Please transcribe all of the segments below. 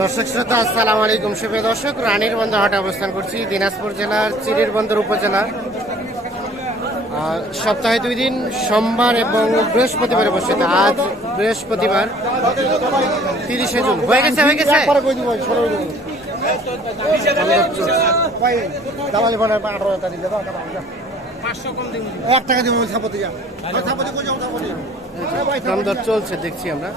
দর্শক শ্রোতা আসসালামু আলাইকুম। শুভ দর্শক রানীর বন্দর হাটে অবস্থান করছি দিনাজপুর জেলার চিরির বন্দর উপজেলা। সপ্তাহে দুই দিন সোমবার এবং বৃহস্পতিবার বসে আজ বৃহস্পতিবার তিরিশে জুন। হয়ে গেছে হয়ে গেছে? দালালি বানায় আঠারো এক টাকা দিব ছাপতে যা ছাপতে ছাপতে দাম দর চলছে দেখছি আমরা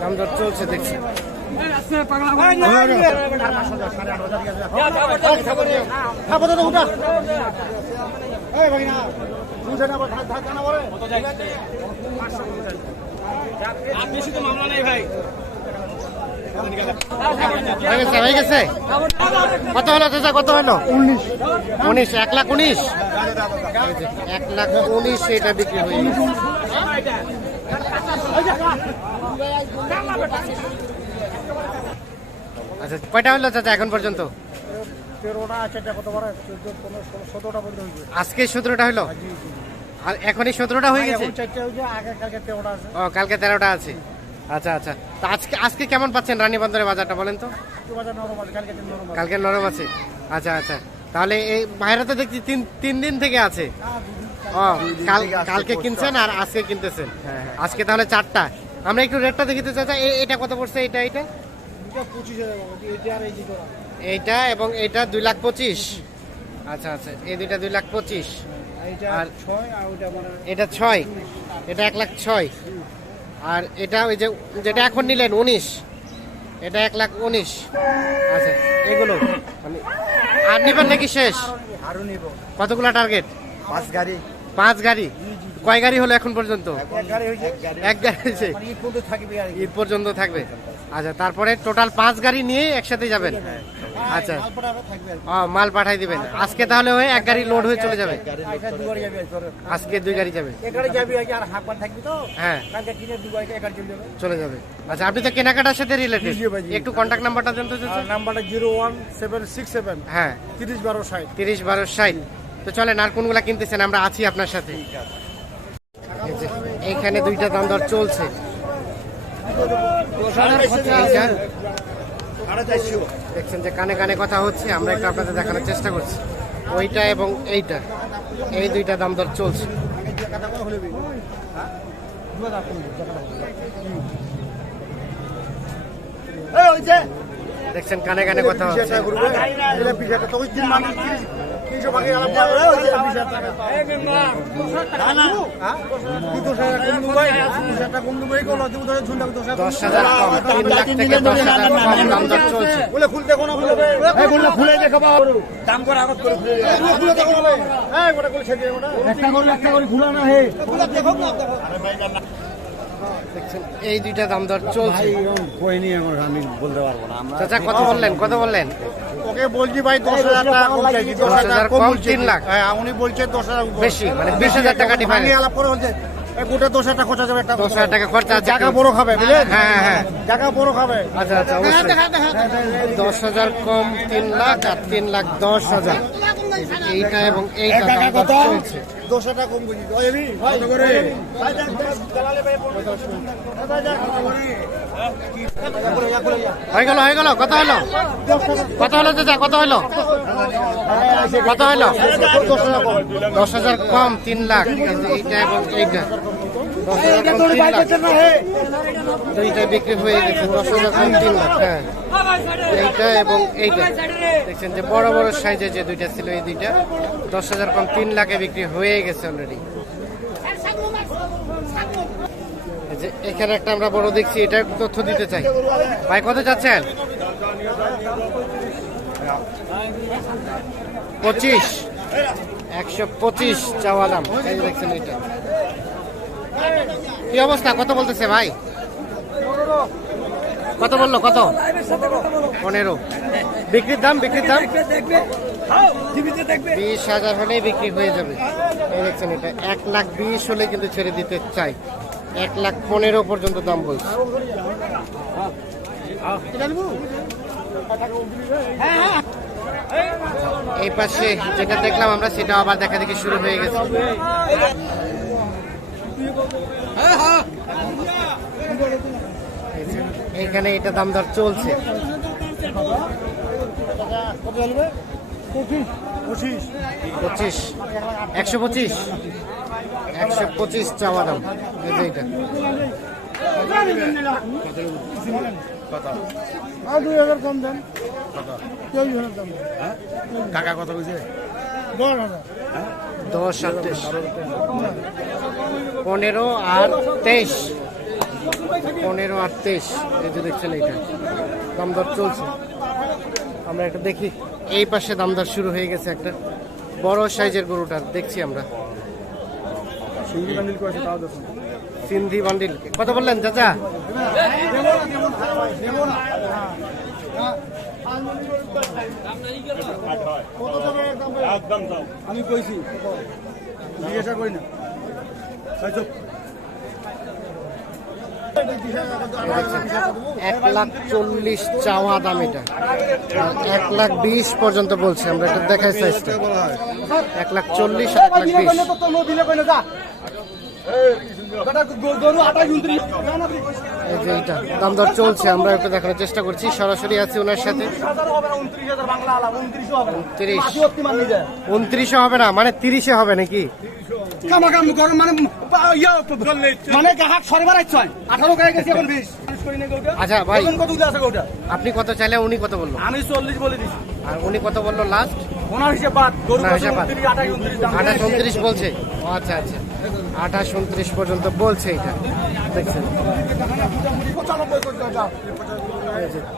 দাম দর চলছে দেখছি উঠা বেশি তো মামলা নেই ভাই। হয়ে গেছে হয়ে গেছে। কত হলো চাচা কত হলো? উনিশ। উনিশ এক লাখ উনিশ? এক লাখ উনিশ এটা বিক্রি হয়ে গেছে। আচ্ছা কয়টা হলো চাচা এখন পর্যন্ত? আজকে সতেরোটা হলো? আর এখনই সতেরোটা হয়ে গেছে? এখন ও কালকে তেরোটা আছে। আচ্ছা আচ্ছা। তা আজকে আজকে কেমন পাচ্ছেন রানী বন্দরের বাজারটা বলেন তো? কালকে নরম আছে। কালকে নরম আছে? আচ্ছা আচ্ছা। তাহলে এই বাইরে তো দেখছি তিন তিন দিন থেকে আছে। ও কাল কালকে কিনছেন আর আজকে কিনতেছেন? আজকে তাহলে চারটা। আমরা একটু রেটটা দেখিতে এ- এটা কত পড়ছে? এটা এটা? এইটা আর এই দুটো এইটা এবং এইটা দুই লাখ পঁচিশ। আচ্ছা আচ্ছা। এই দুইটা দুই লাখ পঁচিশ। আর এটা ছয়। এটা এক লাখ ছয়। আর এটা ওই যে যেটা এখন নিলেন উনিশ। এটা এক লাখ উনিশ। আচ্ছা এগুলো। মানে আর নেবেন নাকি শেষ? আরও নিব। কতগুলো টার্গেট পাঁচ গাড়ি। পাঁচ গাড়ি। কয় গাড়ি হলো এখন পর্যন্ত? এক গাড়ি হয়েছে। ঈদ পর্যন্ত থাকবে আচ্ছা তারপরে টোটাল পাঁচ গাড়ি নিয়ে একসাথে যাবেন? আচ্ছা। মাল আর কি। ও মাল পাঠাই দিবেন। আজকে তাহলে হয়ে এক গাড়ি লোড হয়ে চলে যাবে? আজকে। দুই গাড়ি যাবে। হ্যাঁ। চলে যাবে। আচ্ছা আপনি তো কেনাকাটার সাথে রিলেটেড একটু কন্ট্যাক্ট নাম্বারটা জানতে চাচ্ছেন? নাম্বারটা zero one seven six seven হ্যাঁ। তিরিশ বারো ষাট। তিরিশ বারো ষাট। তো চলেন আর কোনগুলা কিনতেছেন আমরা আছি আপনার সাথে এই এইখানে দুইটা দাম দর চলছে দেখছেন যে কানে কানে কথা হচ্ছে আমরা একটু আপনাদের দেখানোর চেষ্টা করছি ওইটা এবং এইটা এই দুইটা দাম দর চলছে দেখছেন কানে কানে কথা হচ্ছে কোনো খুলে দেখাবো দাম করে আগত করে খুলে দেখো। গোটা একটা করে একটা করে খুলে না হে। দেখো না। দেখছেন এই দুইটা দাম দর চলছে। কই নি এখন আমি বলতে পারব না আমরা চাচা কত বললেন কত বললেন। ওকে বলছি ভাই দশ হাজার টাকা কম চাইছি দশ হাজার কম তিন লাখ। হ্যাঁ উনি বলছে দশ হাজার উপর। বেশি, মানে 20,000 টাকা difference। ভাঙিয়ে আলাপ করে বলছে এই গোটা দশ হাজার টাকা খরচা যাবে একটা দশ হাজার টাকা খরচা জায়গা বড় খাবে বুঝলেন? হ্যাঁ, হ্যাঁ, হ্যাঁ। জায়গা বড় খাবে। আচ্ছা আচ্ছা অবশ্যই। দশ হাজার কম তিন লাখ আর তিন লাখ দশ হাজার। এইটা এবং এইটা দর চলছে। দশ হাজার কম বুঝি। হয়ে গেল হয়ে গেল কত হলো। কত হলো চাচা কত হলো। কত হলো। দশ হাজার কম। দশ হাজার কম তিন লাখ। এইটা এইটা। দুইটা বিক্রি হয়ে গেছে দশ হাজার কম তিন লাখ হ্যাঁ। এইটা এবং এইটা। দেখছেন যে বড় বড় সাইজের যে দুইটা ছিল এই দুইটা দশ হাজার কম তিন লাখে বিক্রি হয়ে গেছে অলরেডি যে এখানে একটা আমরা বড় দেখছি এটা একটু তথ্য দিতে চাই। ভাই কত যাচ্ছেন? পঁচিশ। একশো পঁচিশ চাওয়া দাম। দেখছেন এটা কি অবস্থা? কত বলতেছে ভাই? কত বলল? কত? পনেরো। বিক্রির দাম বিক্রির দাম? বিশ হাজার হলে বিক্রি হয়ে যাবে। দেখছেন এটা। এক লাখ বিশ হলে কিন্তু ছেড়ে দিতে চাই। এক লাখ পনেরো পর্যন্ত দাম বলছে। এই পাশে যেটা দেখলাম আমরা, সেটা আবার দেখা দেখি শুরু হয়ে গেছে। এইখানে এটা দাম দর চলছে। পঁচিশ। একশো পঁচিশ। একশো পঁচিশ চাওয়া দাম। এই এটা। দাম কাকা কত বুঝে দশ হাজার। দশ আর তেইশ। পনেরো আর তেইশ। পনেরো আর তেইশ। এই যে দেখছেন এইটা। দাম দর চলছে। আমরা একটা দেখি। এই পাশে দাম দর শুরু হয়ে গেছে একটা বড় সাইজের গরুটার দেখছি আমরা। সিন্ধি বান্ডিল কয়েছে বললেন বান্ডিল কত আমি কইছি। জিজ্ঞাসা করি না। চুপ। এক লাখ চল্লিশ চাওয়া দাম এটা। এক লাখ বিশ পর্যন্ত বলছে আমরা এটা দেখাই সাইজটা এক লাখ চল্লিশ এক লাখ বিশ। দাম দর চলছে আমরা একটু দেখানোর চেষ্টা করছি সরাসরি আছি ওনার সাথে। তিরিশ উনত্রিশে হবে না। মানে তিরিশে হবে নাকি? মানে মানে বিশ। আচ্ছা ভাই। আপনি কত চাইলে উনি কত বলল? আমি চল্লিশ বলে দিছি। আর উনি কত বলল লাস্ট ওনার হিসেব বাদ গরু হিসেব উনত্রিশ আঠাশ উনত্রিশ আঠাশ উনত্রিশ বলছে। ও আচ্ছা আচ্ছা। আঠাশ উনত্রিশ পর্যন্ত বলছে এটা। দেখছেন।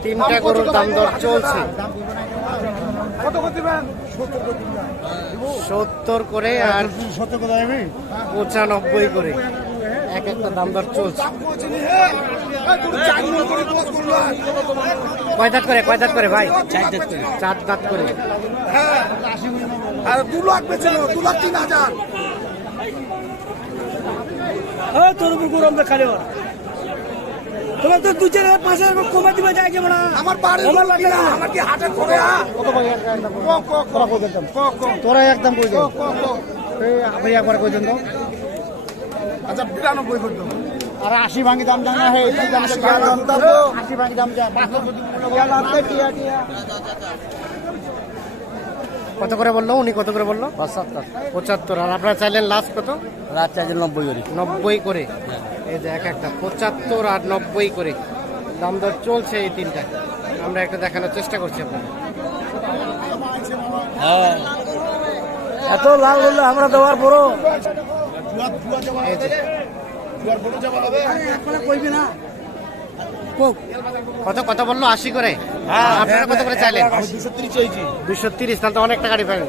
তিনটা গরুর দাম দর চলছে। সত্তর করে আর পঁচানব্বই করে। এক একটা দাম দর চলছে। কয় দাঁত করে কয় দাঁত করে ভাই? চার দাঁত করে। চার দাঁত করে আর দু লাখ বেচেছিল দু লাখ তিন হাজার। তোর উপর গরম খালি তোমার তো দু চার পাঁচ হাজার কমে দিবে যায় কেমন আমার কিনা, আমার কি করে তোরা একদম কই দেন? আপনি একবার কই দেন তো? আচ্ছা বিরানব্বই করতে আর আশি ভাঙি দাম জানা হে দাম আশি ভাঙি দাম কত করে বলল উনি? কত করে বলল? পঁচাত্তর। পঁচাত্তর। আর আপনারা চাইলেন লাস্ট কত? রাত চাইছে নব্বই করি। নব্বই করে। এই যে এক একটা পঁচাত্তর আর নব্বই করে। দাম দর চলছে এই তিনটা। আমরা একটা দেখানোর চেষ্টা করছি আপনার এত লাল বললে আমরা দেওয়ার পরও। কত কত বলল? আশি করে? আপনারা কত করে চাইলেন? দুশো তিরিশ চাইছি দুশো তিরিশ তাহলে তো অনেক টাকা ডিফারেন্স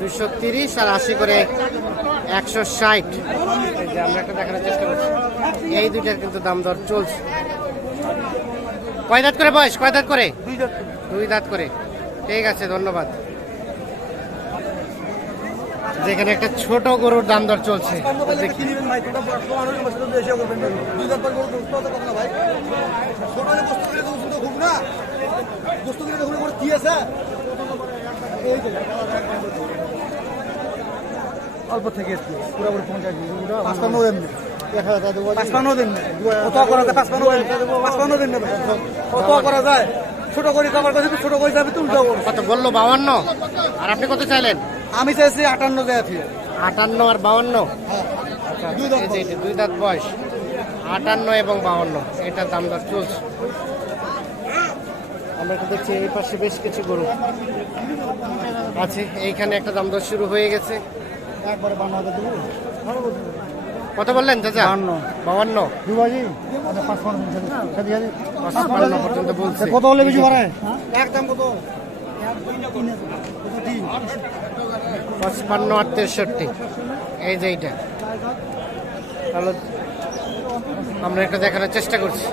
দুশো তিরিশ আর আশি করে একশো ষাট। আমরা একটা দেখানোর চেষ্টা করছি। এই দুইটার কিন্তু দাম দর চলছে। কয় দাঁত করে বয়স? কয় দাঁত করে। দুই দাঁত করে। ঠিক আছে ধন্যবাদ। যেখানে একটা ছোট গরুর দাম দর চলছে। অল্প থেকে পুরোপুরি পঞ্চাশ পাঁচপান্ন দেন এক হাজার টাকা দেবো পাঁচপান্ন দিন কত করা যায় পাঁচপান্ন দিন পাঁচপান্ন দিন কত করা যায়। ছোট করে খাবার কাছে ছোট করে যাবে তুমি যাব কত বলল বাউান্ন? আর আপনি কত চাইলেন? আমি চাইছি আটান্ন দেয়া থেকে আটান্ন আর বাউান্ন? আচ্ছা, এই যে এটা, দুই দাঁত বয়স। আটান্ন এবং বাউান্ন এটার দাম দর চলছে। আমরা তো দেখছি এই পাশে বেশ কিছু গরু আছে। এইখানে একটা দাম দর শুরু হয়ে গেছে। কত বললেন চাচা। বাউান্ন? আচ্ছা পাঁচপান্ন পর্যন্ত বলছে। কত হলে বেশি পারে একদম কত? পঁচপান্ন আর তেষট্টি। এই যে এইটা। তাহলে আমরা একটা দেখানোর চেষ্টা করছি।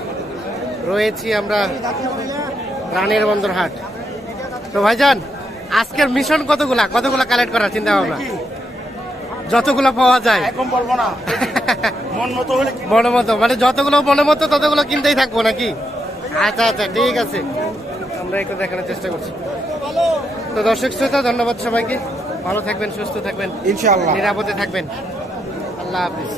রয়েছি আমরা রানের বন্দর হাট। তো ভাইজান আজকের মিশন কতগুলা? কতগুলা কালেক্ট করার চিন্তা ভাবনা? যতগুলো পাওয়া যায়। বলব না। মন মনে মতো মানে যতগুলো মনে মতো ততগুলো কিনতেই থাকব নাকি? আচ্ছা আচ্ছা ঠিক আছে। আমরা একটু দেখানোর চেষ্টা করছি। তো দর্শক শ্রোতা ধন্যবাদ সবাইকে। ভালো থাকবেন সুস্থ থাকবেন। ইনশাআল্লাহ। নিরাপদে থাকবেন। আল্লাহ হাফিজ।